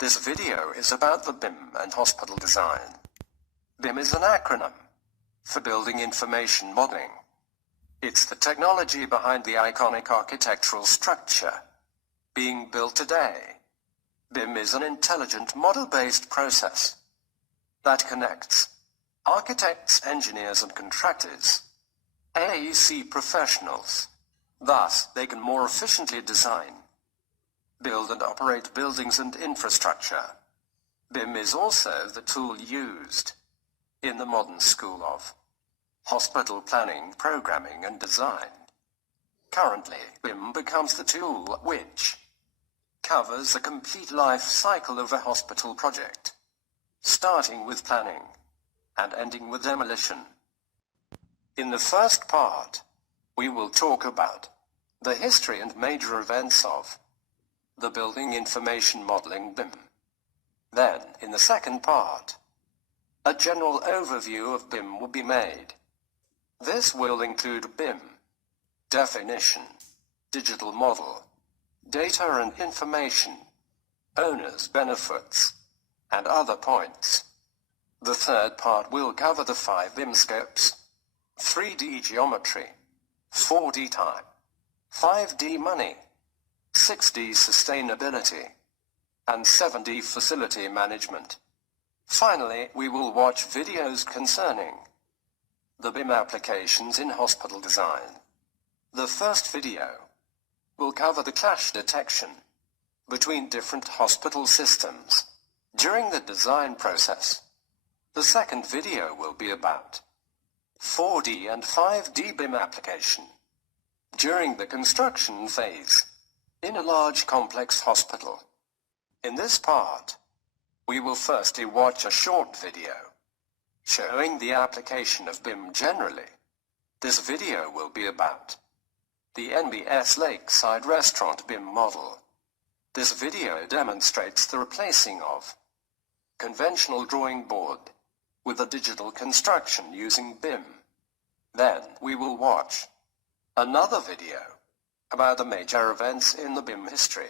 This video is about the BIM and hospital design. BIM is an acronym for Building Information Modeling. It's the technology behind the iconic architectural structure being built today. BIM is an intelligent model-based process that connects architects, engineers and contractors, AEC professionals. Thus, they can more efficiently design, build and operate buildings and infrastructure. BIM is also the tool used in the modern school of hospital planning, programming and design. Currently, BIM becomes the tool which covers the complete life cycle of a hospital project, starting with planning and ending with demolition. In the first part, we will talk about the history and major events of the Building Information Modeling BIM. Then, in the second part, a general overview of BIM will be made. This will include BIM, definition, digital model, data and information, owners' benefits, and other points. The third part will cover the 5 BIM scopes: 3D geometry, 4D time, 5D money, 6D sustainability, and 7D facility management. Finally, we will watch videos concerning the BIM applications in hospital design. The first video will cover the clash detection between different hospital systems during the design process. The second video will be about 4D and 5D BIM application during the construction phase in a large complex hospital. In this part, we will firstly watch a short video showing the application of BIM generally. This video will be about the NBS Lakeside restaurant BIM model. This video demonstrates the replacing of conventional drawing board with a digital construction using BIM. Then we will watch another video about the major events in the BIM history.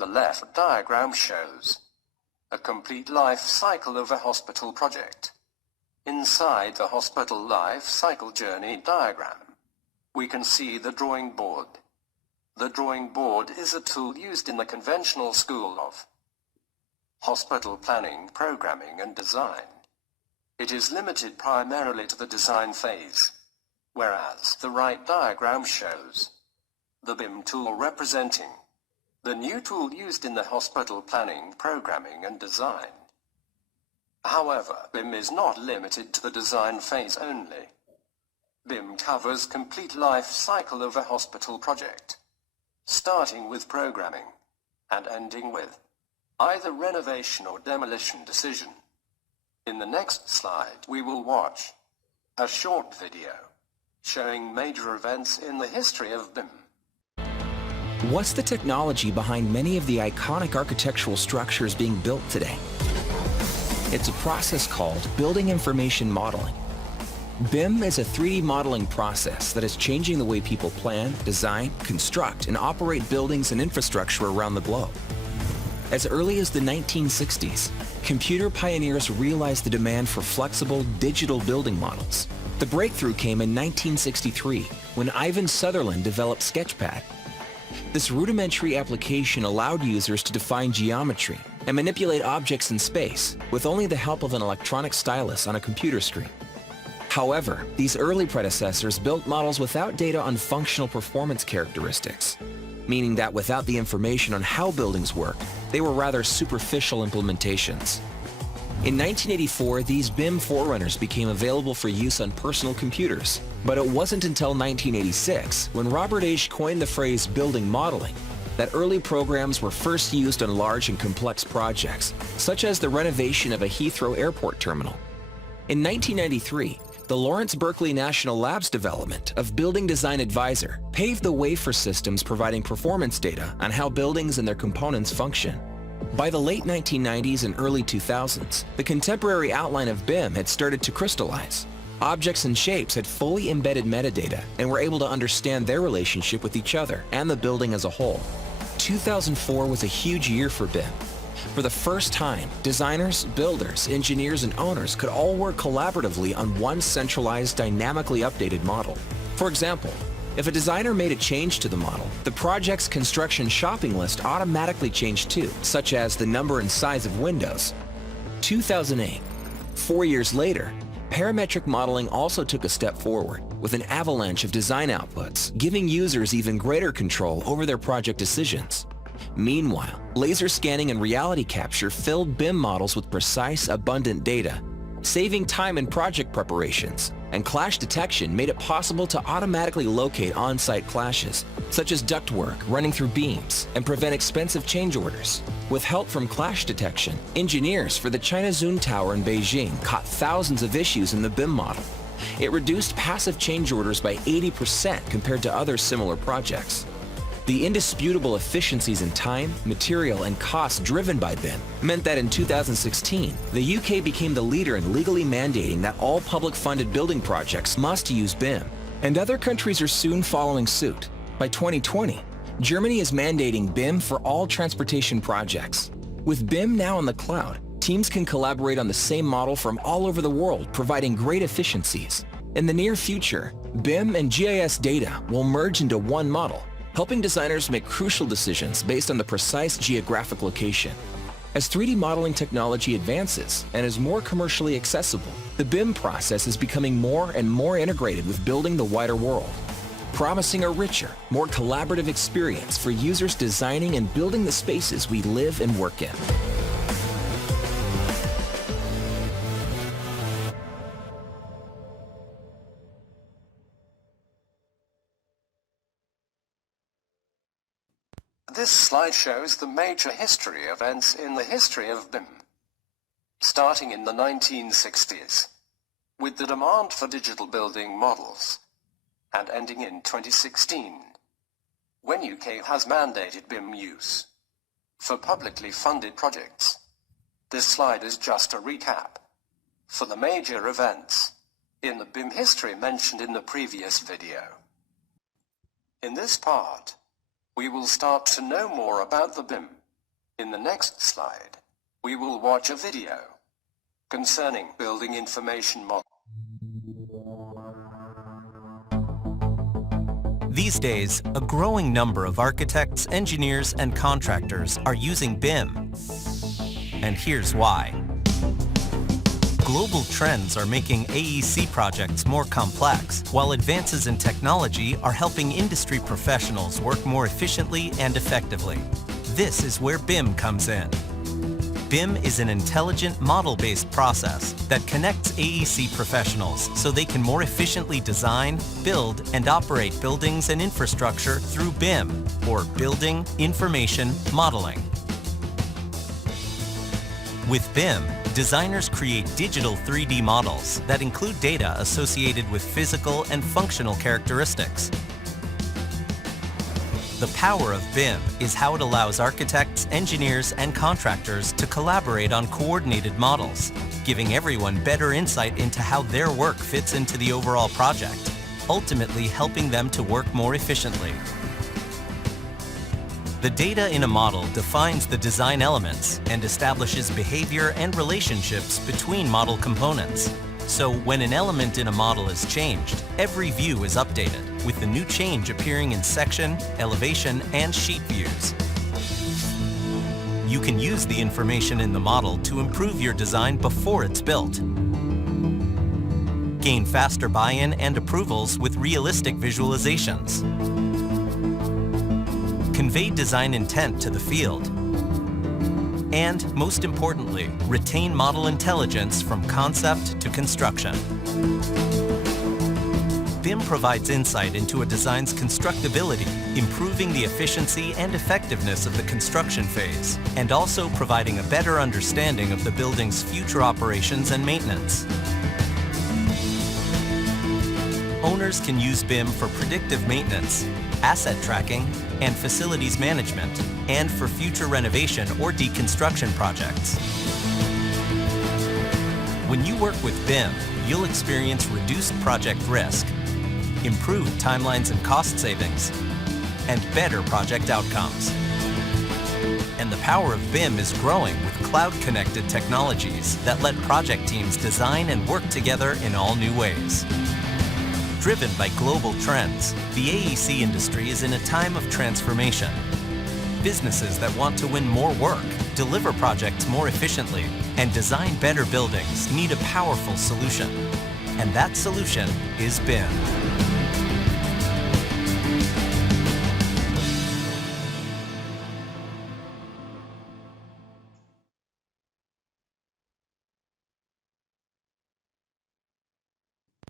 The left diagram shows a complete life cycle of a hospital project. Inside the hospital life cycle journey diagram, we can see the drawing board. The drawing board is a tool used in the conventional school of hospital planning, programming and design. It is limited primarily to the design phase, whereas the right diagram shows the BIM tool representing the new tool used in the hospital planning, programming and design. However, BIM is not limited to the design phase only. BIM covers complete life cycle of a hospital project, starting with programming and ending with either renovation or demolition decision. In the next slide, we will watch a short video showing major events in the history of BIM. What's the technology behind many of the iconic architectural structures being built today? It's a process called Building Information Modeling. BIM is a 3D modeling process that is changing the way people plan, design, construct, and operate buildings and infrastructure around the globe. As early as the 1960s, computer pioneers realized the demand for flexible, digital building models. The breakthrough came in 1963 when Ivan Sutherland developed Sketchpad. This rudimentary application allowed users to define geometry and manipulate objects in space with only the help of an electronic stylus on a computer screen. However, these early predecessors built models without data on functional performance characteristics, meaning that without the information on how buildings work, they were rather superficial implementations. In 1984, these BIM forerunners became available for use on personal computers, but it wasn't until 1986, when Robert Age coined the phrase building modeling, that early programs were first used on large and complex projects, such as the renovation of a Heathrow Airport terminal. In 1993, the Lawrence Berkeley National Lab's development of Building Design Advisor paved the way for systems providing performance data on how buildings and their components function. By the late 1990s and early 2000s, the contemporary outline of BIM had started to crystallize. Objects and shapes had fully embedded metadata and were able to understand their relationship with each other and the building as a whole. 2004 was a huge year for BIM. For the first time, designers, builders, engineers, and owners could all work collaboratively on one centralized, dynamically updated model. For example, if a designer made a change to the model, the project's construction shopping list automatically changed too, such as the number and size of windows. 2008. 4 years later, parametric modeling also took a step forward, with an avalanche of design outputs, giving users even greater control over their project decisions. Meanwhile, laser scanning and reality capture filled BIM models with precise, abundant data, saving time in project preparations, and clash detection made it possible to automatically locate on-site clashes, such as ductwork running through beams, and prevent expensive change orders. With help from clash detection, engineers for the China Zun Tower in Beijing caught thousands of issues in the BIM model. It reduced passive change orders by 80% compared to other similar projects. The indisputable efficiencies in time, material, and cost driven by BIM meant that in 2016, the UK became the leader in legally mandating that all public-funded building projects must use BIM, and other countries are soon following suit. By 2020, Germany is mandating BIM for all transportation projects. With BIM now on the cloud, teams can collaborate on the same model from all over the world, providing great efficiencies. In the near future, BIM and GIS data will merge into one model, helping designers make crucial decisions based on the precise geographic location. As 3D modeling technology advances and is more commercially accessible, the BIM process is becoming more and more integrated with building the wider world, promising a richer, more collaborative experience for users designing and building the spaces we live and work in. This slide shows the major history events in the history of BIM, starting in the 1960s, with the demand for digital building models, and ending in 2016, when UK has mandated BIM use for publicly funded projects. This slide is just a recap for the major events in the BIM history mentioned in the previous video. In this part, we will start to know more about the BIM In the next slide, we will watch a video concerning building information model. These days, a growing number of architects, engineers, and contractors are using BIM. And here's why. Global trends are making AEC projects more complex, while advances in technology are helping industry professionals work more efficiently and effectively. This is where BIM comes in. BIM is an intelligent model-based process that connects AEC professionals so they can more efficiently design, build, and operate buildings and infrastructure through BIM, or Building Information Modeling. With BIM, designers create digital 3D models that include data associated with physical and functional characteristics. The power of BIM is how it allows architects, engineers, and contractors to collaborate on coordinated models, giving everyone better insight into how their work fits into the overall project, ultimately helping them to work more efficiently. The data in a model defines the design elements and establishes behavior and relationships between model components. So when an element in a model is changed, every view is updated, with the new change appearing in section, elevation, and sheet views. You can use the information in the model to improve your design before it's built. Gain faster buy-in and approvals with realistic visualizations. Convey design intent to the field. And, most importantly, retain model intelligence from concept to construction. BIM provides insight into a design's constructability, improving the efficiency and effectiveness of the construction phase, and also providing a better understanding of the building's future operations and maintenance. Owners can use BIM for predictive maintenance, asset tracking, and facilities management, and for future renovation or deconstruction projects. When you work with BIM, you'll experience reduced project risk, improved timelines and cost savings, and better project outcomes. And the power of BIM is growing with cloud-connected technologies that let project teams design and work together in all new ways. Driven by global trends, the AEC industry is in a time of transformation. Businesses that want to win more work, deliver projects more efficiently, and design better buildings need a powerful solution. And that solution is BIM.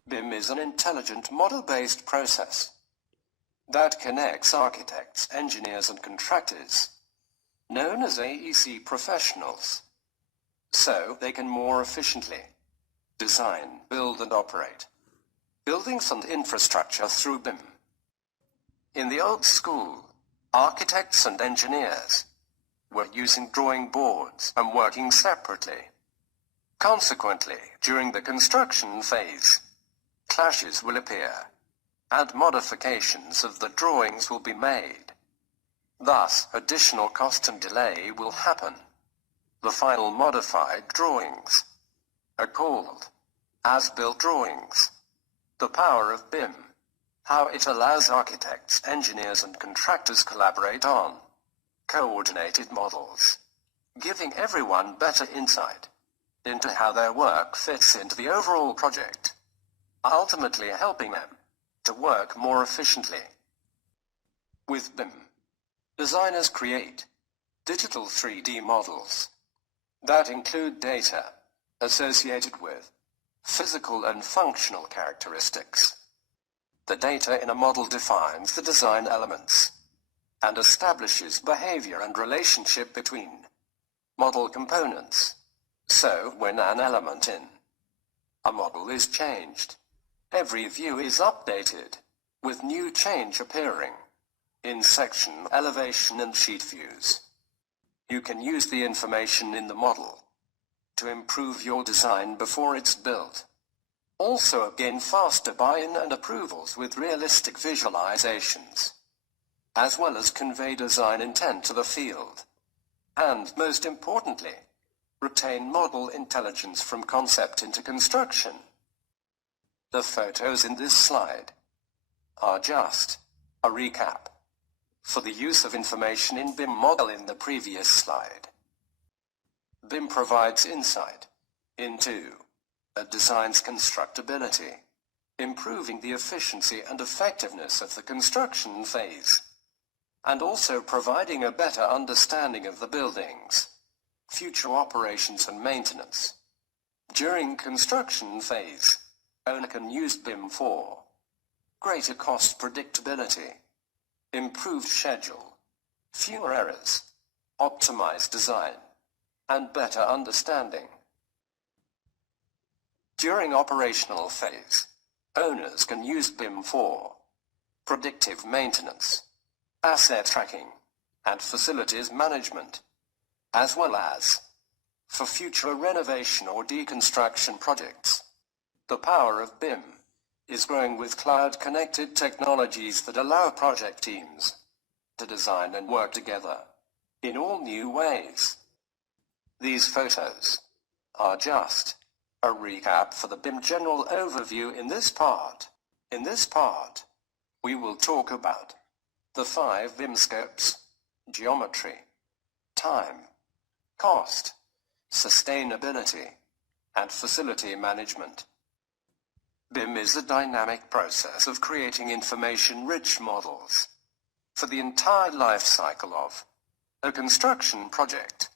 BIM is an intelligent model-based process that connects architects, engineers, and contractors, known as AEC professionals, so they can more efficiently design, build, and operate buildings and infrastructure through BIM. In the old school, architects and engineers were using drawing boards and working separately. Consequently, during the construction phase, clashes will appear, and modifications of the drawings will be made. Thus, additional cost and delay will happen. The final modified drawings are called as-built drawings. The power of BIM, how it allows architects, engineers, and contractors collaborate on coordinated models, giving everyone better insight into how their work fits into the overall project, ultimately helping them to work more efficiently. With BIM, designers create digital 3D models that include data associated with physical and functional characteristics. The data in a model defines the design elements and establishes behavior and relationship between model components. So, when an element in a model is changed, every view is updated, with new change appearing in section, elevation, and sheet views. You can use the information in the model to improve your design before it's built. Also gain faster buy-in and approvals with realistic visualizations, as well as convey design intent to the field. and, most importantly, retain model intelligence from concept into construction. The photos in this slide are just a recap for the use of information in BIM model in the previous slide. BIM provides insight into a design's constructability, improving the efficiency and effectiveness of the construction phase, and also providing a better understanding of the building's future operations and maintenance. During construction phase, owner can use BIM for greater cost predictability, improved schedule, fewer errors, optimized design, and better understanding. During operational phase, owners can use BIM for predictive maintenance, asset tracking, and facilities management, as well as for future renovation or deconstruction projects. The power of BIM is growing with cloud-connected technologies that allow project teams to design and work together in all new ways. These photos are just a recap for the BIM general overview in this part. In this part, we will talk about the 5 BIM scopes: geometry, time, cost, sustainability, and facility management. BIM is a dynamic process of creating information-rich models for the entire life cycle of a construction project.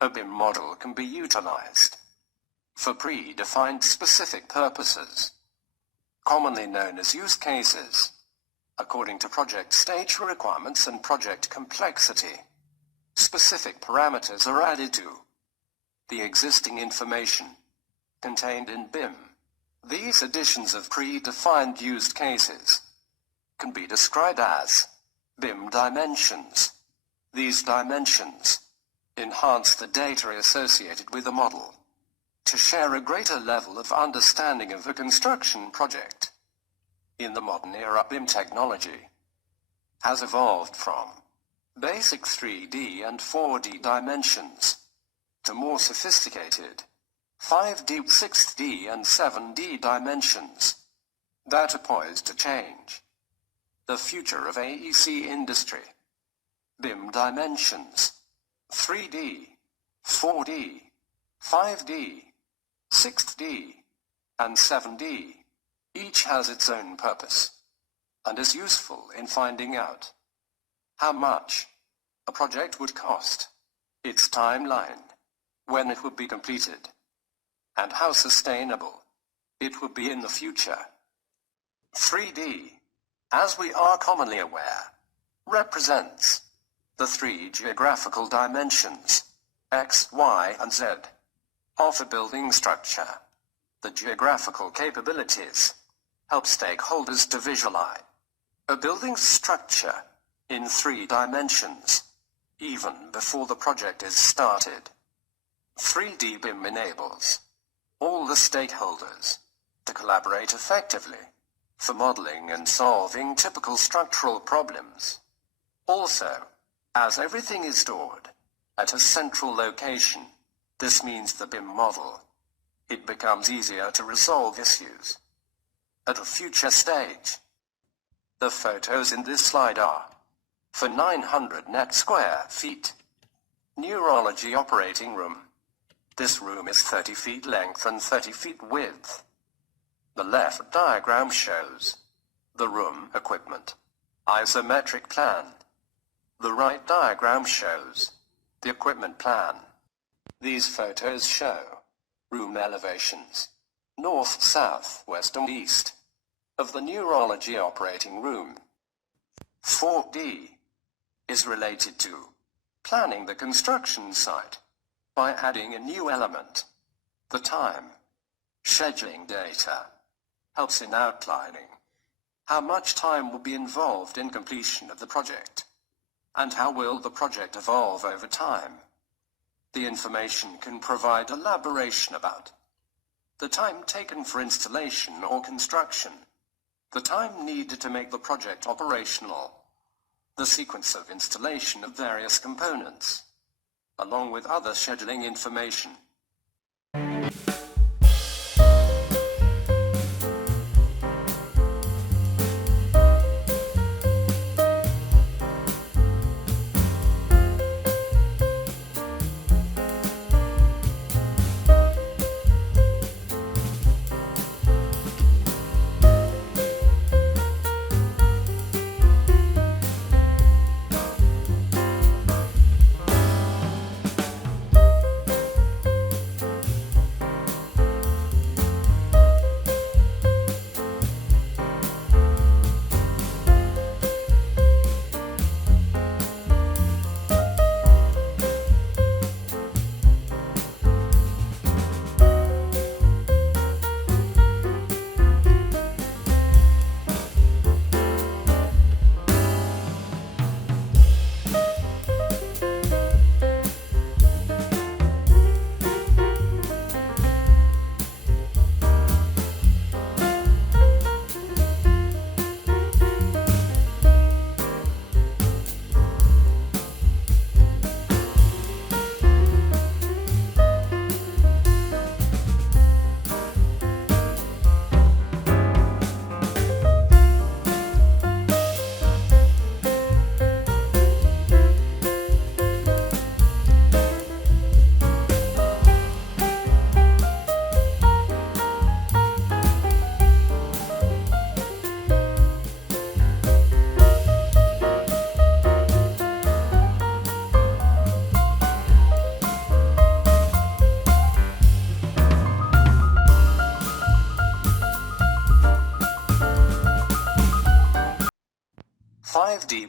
A BIM model can be utilized for predefined specific purposes, commonly known as use cases, according to project stage requirements and project complexity. Specific parameters are added to the existing information contained in BIM. These additions of predefined use cases can be described as BIM dimensions. These dimensions enhance the data associated with the model to share a greater level of understanding of the construction project. In the modern era, BIM technology has evolved from basic 3D and 4D dimensions to more sophisticated 5D, 6D, and 7D dimensions that are poised to change the future of AEC industry. BIM dimensions 3D, 4D, 5D, 6D, and 7D each has its own purpose and is useful in finding out how much a project would cost, its timeline, when it would be completed, and how sustainable it would be in the future. 3D, as we are commonly aware, represents the 3 geographical dimensions, X, Y, and Z, of a building structure. The geographical capabilities help stakeholders to visualize a building structure in 3 dimensions, even before the project is started. 3D BIM enables all the stakeholders to collaborate effectively for modeling and solving typical structural problems. Also, as everything is stored at a central location, this means the BIM model, it becomes easier to resolve issues at a future stage. The photos in this slide are for 900 net square feet. Neurology operating room. This room is 30 feet length and 30 feet width. The left diagram shows the room equipment isometric plan. The right diagram shows the equipment plan. These photos show room elevations, north, south, west, and east of the neurology operating room. 4D is related to planning the construction site by adding a new element. The time, scheduling data, helps in outlining how much time will be involved in completion of the project, and how will the project evolve over time. The information can provide elaboration about the time taken for installation or construction, the time needed to make the project operational, the sequence of installation of various components, along with other scheduling information.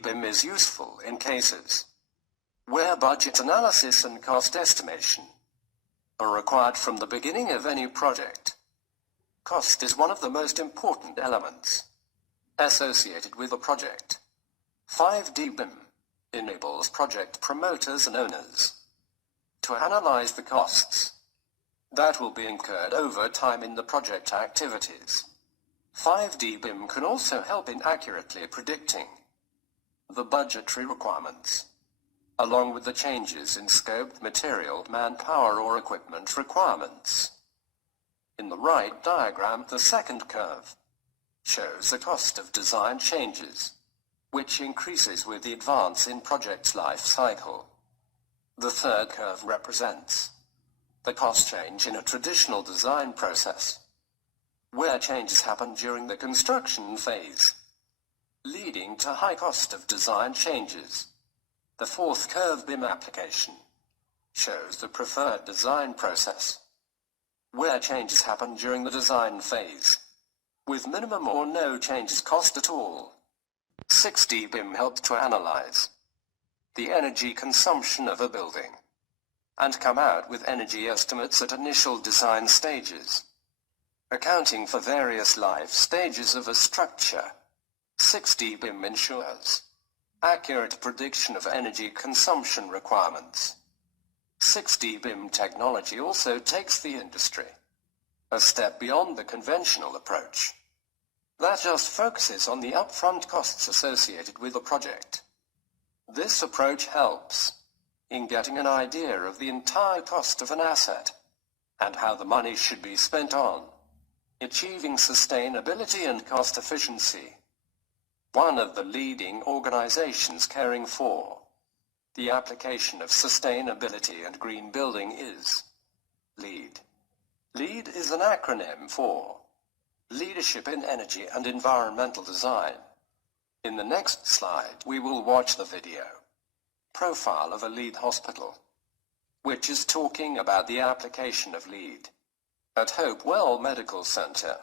BIM is useful in cases where budget analysis and cost estimation are required from the beginning of any project. Cost is one of the most important elements associated with a project. 5D BIM enables project promoters and owners to analyze the costs that will be incurred over time in the project activities. 5D BIM can also help in accurately predicting the budgetary requirements, along with the changes in scope, material, manpower or equipment requirements. In the right diagram, the second curve shows the cost of design changes, which increases with the advance in project's life cycle. The third curve represents the cost change in a traditional design process, where changes happen during the construction phase, leading to high cost of design changes. The fourth curve BIM application shows the preferred design process, where changes happen during the design phase, with minimum or no changes cost at all. 6D BIM helps to analyze the energy consumption of a building and come out with energy estimates at initial design stages, accounting for various life stages of a structure. 6D BIM ensures accurate prediction of energy consumption requirements. 6D BIM technology also takes the industry a step beyond the conventional approach that just focuses on the upfront costs associated with a project. This approach helps in getting an idea of the entire cost of an asset and how the money should be spent on achieving sustainability and cost efficiency. One of the leading organizations caring for the application of sustainability and green building is LEED. LEED is an acronym for Leadership in Energy and Environmental Design. In the next slide, we will watch the video profile of a LEED hospital, which is talking about the application of LEED at Hopewell Medical Center.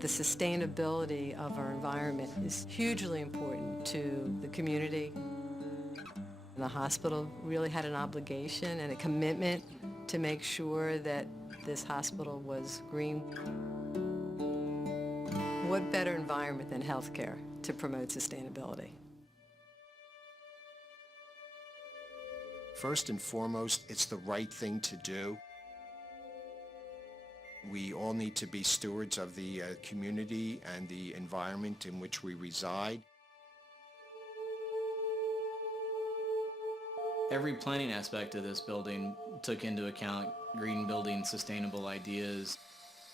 The sustainability of our environment is hugely important to the community. The hospital really had an obligation and a commitment to make sure that this hospital was green. What better environment than healthcare to promote sustainability? First and foremost, it's the right thing to do. We all need to be stewards of the community and the environment in which we reside. Every planning aspect of this building took into account green building, sustainable ideas.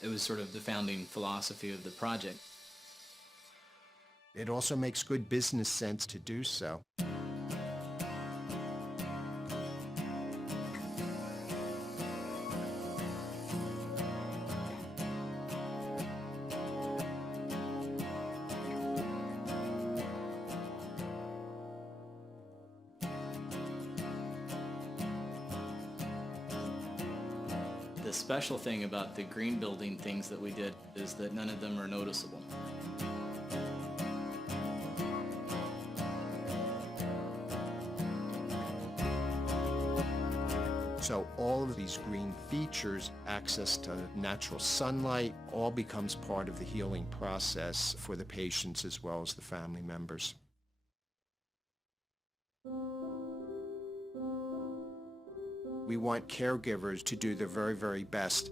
It was sort of the founding philosophy of the project. It also makes good business sense to do so. The special thing about the green building things that we did is that none of them are noticeable. So all of these green features, access to natural sunlight, all becomes part of the healing process for the patients as well as the family members. We want caregivers to do their very, very best.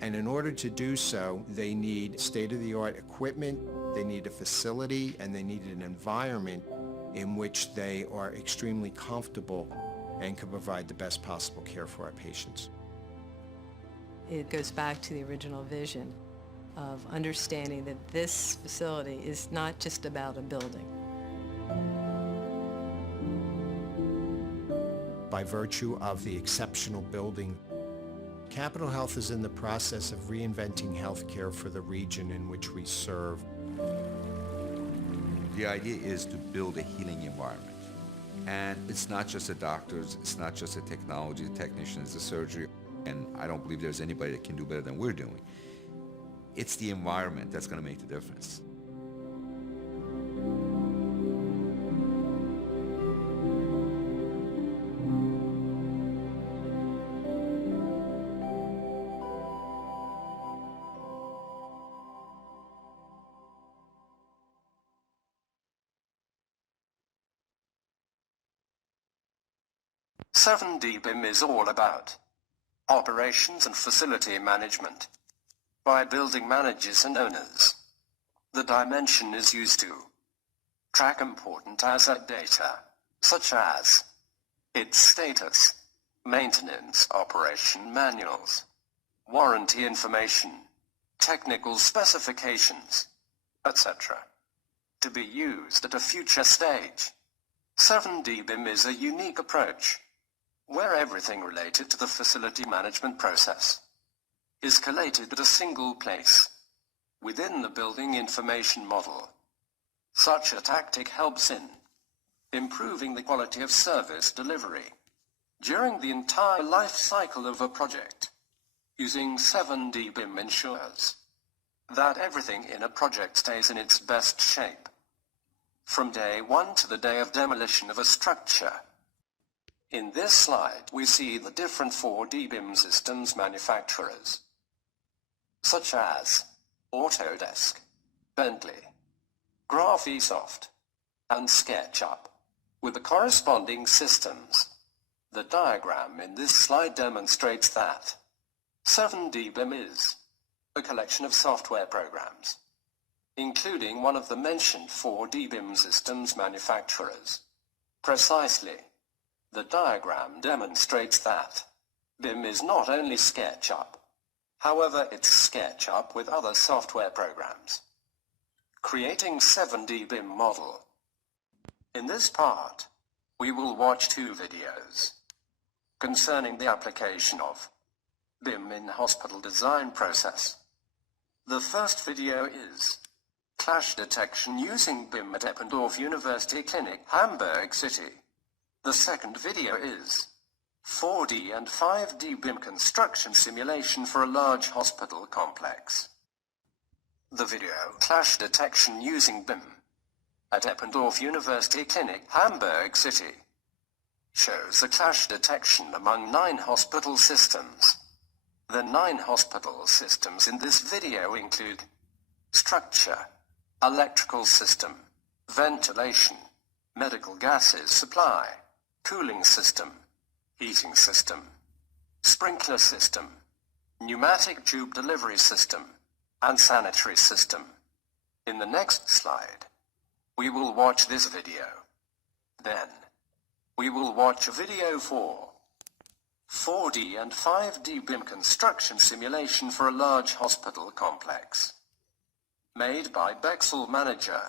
And in order to do so, they need state-of-the-art equipment, they need a facility, and they need an environment in which they are extremely comfortable and can provide the best possible care for our patients. It goes back to the original vision of understanding that this facility is not just about a building. By virtue of the exceptional building, Capital Health is in the process of reinventing healthcare for the region in which we serve. The idea is to build a healing environment. And it's not just the doctors, it's not just the technology, the technicians, the surgery, and I don't believe there's anybody that can do better than we're doing. It's the environment that's going to make the difference. Seven D BIM is all about operations and facility management by building managers and owners. The dimension is used to track important asset data, such as its status, maintenance operation manuals, warranty information, technical specifications, etc., to be used at a future stage. 7D BIM is a unique approach where everything related to the facility management process is collated at a single place within the building information model. Such a tactic helps in improving the quality of service delivery during the entire life cycle of a project. Using 7D BIM ensures that everything in a project stays in its best shape from day one to the day of demolition of a structure. In this slide, we see the different 4D BIM systems manufacturers, such as Autodesk, Bentley, Graphisoft, and SketchUp, with the corresponding systems. The diagram in this slide demonstrates that 7D BIM is a collection of software programs, including one of the mentioned 4D BIM systems manufacturers. Precisely, the diagram demonstrates that BIM is not only SketchUp, however it's SketchUp with other software programs. Creating 7D BIM model. In this part, we will watch two videos concerning the application of BIM in hospital design process. The first video is clash detection using BIM at Eppendorf University Clinic, Hamburg City. The second video is 4D and 5D BIM construction simulation for a large hospital complex. The video clash detection using BIM at Eppendorf University Clinic, Hamburg City shows the clash detection among 9 hospital systems. The 9 hospital systems in this video include structure, electrical system, ventilation, medical gases supply, cooling system, heating system, sprinkler system, pneumatic tube delivery system, and sanitary system. In the next slide, we will watch this video. Then, we will watch a video for 4D and 5D BIM construction simulation for a large hospital complex. Made by Bexel Manager.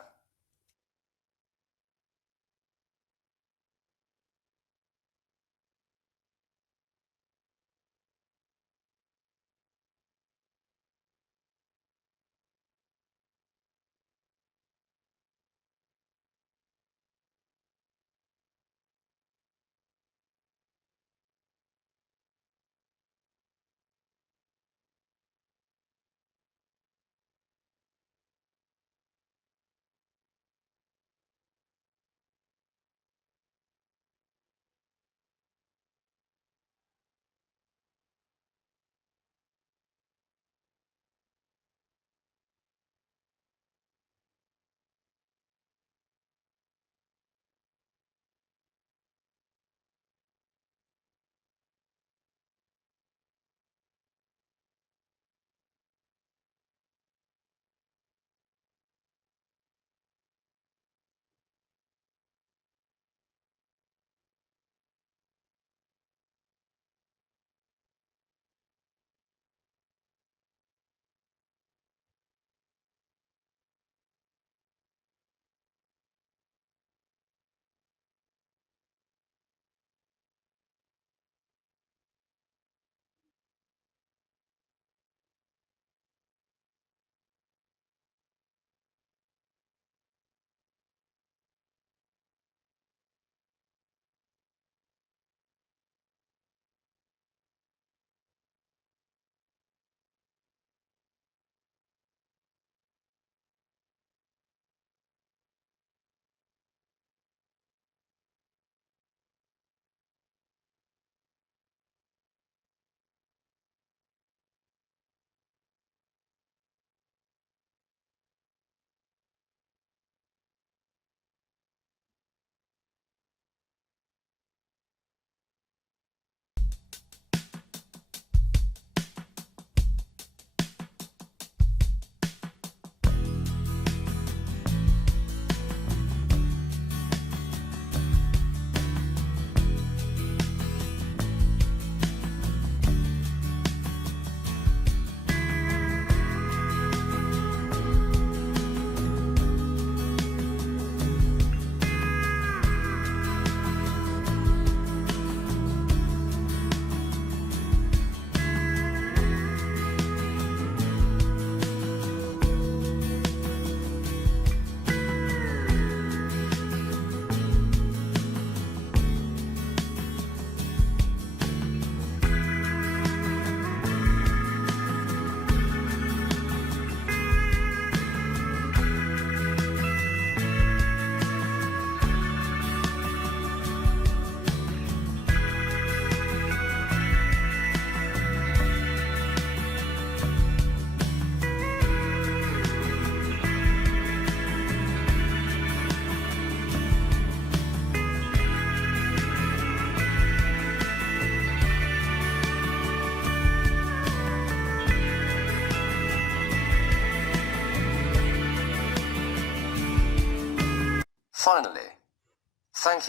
Finally, thank you.